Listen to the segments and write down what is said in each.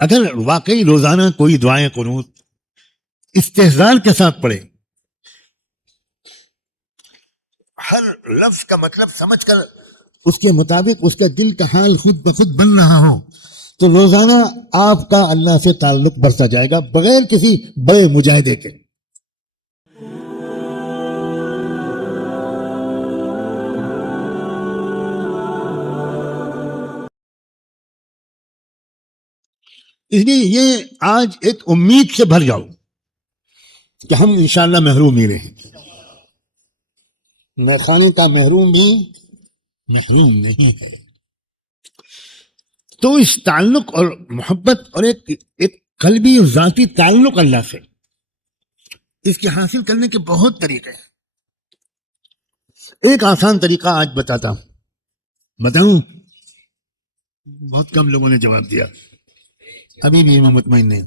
اگر واقعی روزانہ کوئی دعائیں قنوت استحضار کے ساتھ پڑھے، ہر لفظ کا مطلب سمجھ کر اس کے مطابق اس کا دل کا حال خود بخود بن رہا ہو، تو روزانہ آپ کا اللہ سے تعلق بڑھتا جائے گا بغیر کسی بڑے مجاہدے کے۔ اس لیے یہ آج ایک امید سے بھر جاؤ کہ ہم انشاءاللہ محروم نہیں رہیں گے، میخانے کا محروم بھی محروم نہیں ہے۔ تو اس تعلق اور محبت اور ایک قلبی اور ذاتی تعلق اللہ سے، اس کے حاصل کرنے کے بہت طریقے ہیں۔ ایک آسان طریقہ آج بتاتا ہوں، بتاؤں؟ بہت کم لوگوں نے جواب دیا، ابھی بھی میں مطمئن نہیں۔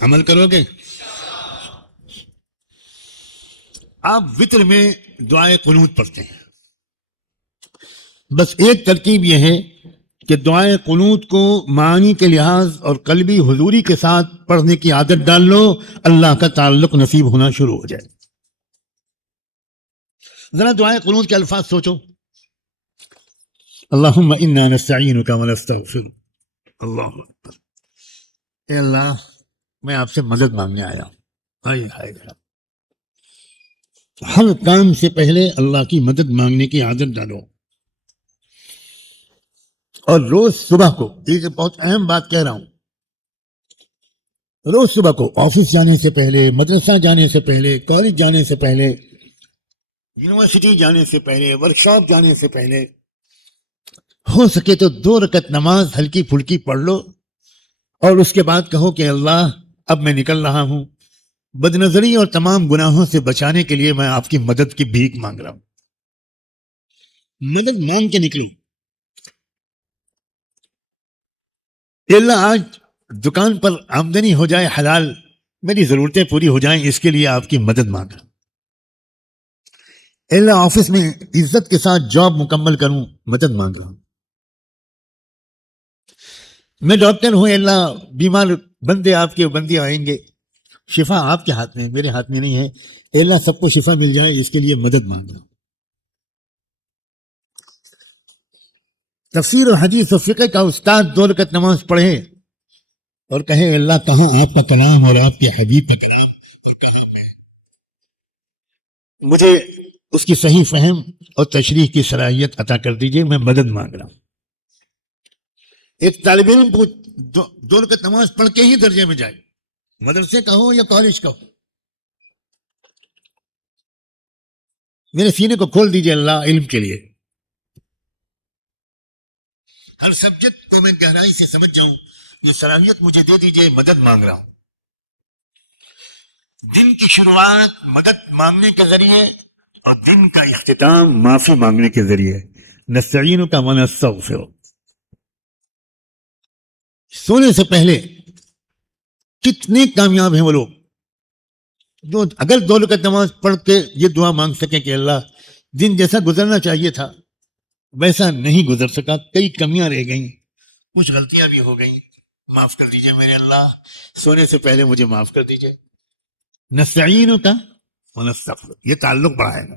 عمل کرو گے؟ آپ وتر میں دعائے قنوت پڑھتے ہیں، بس ایک ترکیب یہ ہے کہ دعائے قنوت کو معنی کے لحاظ اور قلبی حضوری کے ساتھ پڑھنے کی عادت ڈال لو، اللہ کا تعلق نصیب ہونا شروع ہو جائے۔ ذرا دعائے قنوت کے الفاظ سوچو، اللہم انا نستعینک ونستغفرک، اللہ اکبر، اے اللہ میں آپ سے مدد مانگنے آیا ہوں۔ ہر کام سے پہلے اللہ کی مدد مانگنے کی عادت ڈالو، اور روز صبح کو، یہ بہت اہم بات کہہ رہا ہوں، روز صبح کو آفس جانے سے پہلے، مدرسہ جانے سے پہلے، کالج جانے سے پہلے، یونیورسٹی جانے سے پہلے، ورکشاپ جانے سے پہلے، ہو سکے تو 2 رکعت نماز ہلکی پھلکی پڑھ لو، اور اس کے بعد کہو کہ اللہ اب میں نکل رہا ہوں، بد نظری اور تمام گناہوں سے بچانے کے لیے میں آپ کی مدد کی بھیک مانگ رہا ہوں۔ مدد مانگ کے نکلی، اللہ آج دکان پر آمدنی ہو جائے حلال، میری ضرورتیں پوری ہو جائیں، اس کے لیے آپ کی مدد مانگ رہا ہوں۔ اللہ آفس میں عزت کے ساتھ جاب مکمل کروں، مدد مانگ رہا ہوں۔ میں ڈاکٹر ہوں، اللہ بیمار بندے آپ کے بندے آئیں گے، شفا آپ کے ہاتھ میں، میرے ہاتھ میں نہیں ہے، اللہ سب کو شفا مل جائے، اس کے لیے مدد مانگ رہا ہوں۔ تفسیر و حدیث و فقہ کا استاد 2 رکعت نماز پڑھے اور کہے اللہ کہاں آپ کا کلام اور آپ کے حبیب کا کلام، مجھے اس کی صحیح فہم اور تشریح کی صلاحیت عطا کر دیجئے، میں مدد مانگ رہا ہوں۔ ایک طالب علم کو 2 رکعت نماز پڑھ کے ہی درجے میں جائے، مدرسے کا ہو یا کالج کا ہو، میرے سینے کو کھول دیجئے اللہ علم کے لیے، ہر سبجیکٹ کو میں گہرائی سے سمجھ جاؤں، یہ صلاحیت مجھے دے دیجئے، مدد مانگ رہا ہوں۔ دن کی شروعات مدد مانگنے کے ذریعے اور دن کا اختتام معافی مانگنے کے ذریعے، نستعینک ونستغفرک۔ سونے سے پہلے کتنے کامیاب ہیں وہ لوگ جو اگر 2 رکعت نماز پڑھ کے یہ دعا مانگ سکیں کہ اللہ دن جیسا گزرنا چاہیے تھا ویسا نہیں گزر سکا، کئی کمیاں رہ گئیں، کچھ غلطیاں بھی ہو گئیں، معاف کر دیجئے میرے اللہ، سونے سے پہلے مجھے معاف کر دیجئے۔ نستعینک ونستغفرک، یہ تعلق بڑھائے گا۔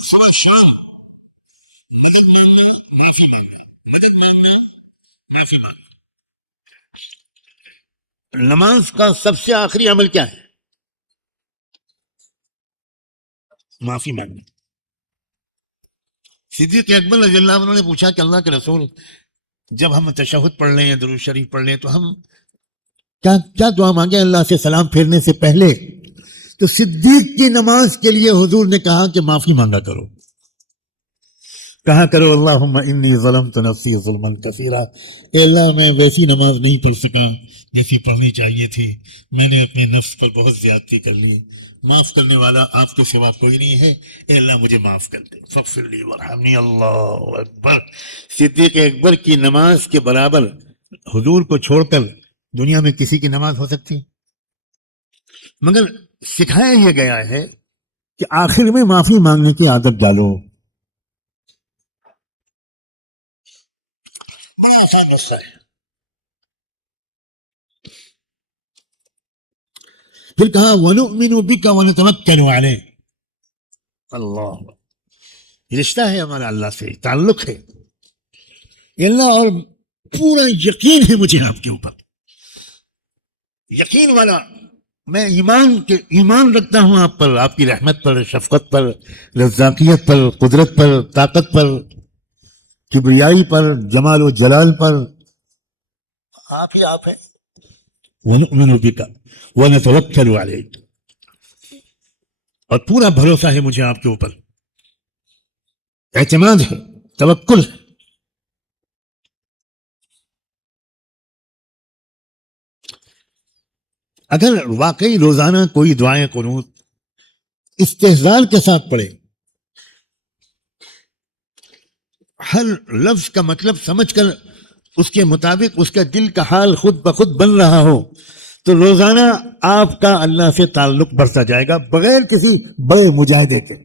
صبح شام مدد مانگنا، معافی مانگنا، مدد مانگنا، معافی مانگنا۔ نماز کا سب سے آخری عمل کیا ہے؟ معافی مانگنی۔ صدیق اکبر رضی اللہ عنہ نے پوچھا کہ اللہ کے رسول جب ہم تشہد پڑھ لیں یا درود شریف پڑھ لیں تو ہم کیا دعا مانگیں اللہ سے سلام پھیرنے سے پہلے؟ تو صدیق کی نماز کے لیے حضور نے کہا کہ معافی مانگا کرو، کہا کرو اللہم انی ظلمت نفسی ظلما کثیرا، اے اللہ میں ویسی نماز نہیں پڑھ سکا جیسی پڑھنی چاہیے تھی، میں نے اپنے نفس پر بہت زیادتی کر لی، معاف کرنے والا آپ کے سوا کوئی نہیں ہے، اے اللہ مجھے معاف کر دے، فاغفر لی وارحمنی۔ اللہ اکبر۔ صدیق اکبر کی نماز کے برابر حضور کو چھوڑ کر دنیا میں کسی کی نماز ہو سکتی؟ مگر سکھایا یہ گیا ہے کہ آخر میں معافی مانگنے کی عادت ڈالو۔ آسان مسئلہ ہے. پھر کہا وَنُؤْمِنُ بِكَ وَنَتَوَكَّلُ عَلَيْكَ. اللہ، رشتہ ہے ہمارا اللہ سے، تعلق ہے. یہ اللہ، اور پورا یقین ہے مجھے آپ کے اوپر، یقین والا. میں ایمان رکھتا ہوں آپ پر، آپ کی رحمت پر، شفقت پر، رزاقیت پر، قدرت پر، طاقت پر، کبریائی پر، جمال و جلال پر. آپ ہی آپ ہیں. وَنُؤْمِنُ بِكَ وَنَتَوَكَّلُ عَلَيْكَ. اور پورا بھروسہ ہے مجھے آپ کے اوپر، اعتماد ہے، توکل ہے. اگر واقعی روزانہ کوئی دعائیں قنوت استحضار کے ساتھ پڑھے، ہر لفظ کا مطلب سمجھ کر اس کے مطابق اس کا دل کا حال خود بخود بن رہا ہو، تو روزانہ آپ کا اللہ سے تعلق بڑھتا جائے گا بغیر کسی بڑے مجاہدے کے.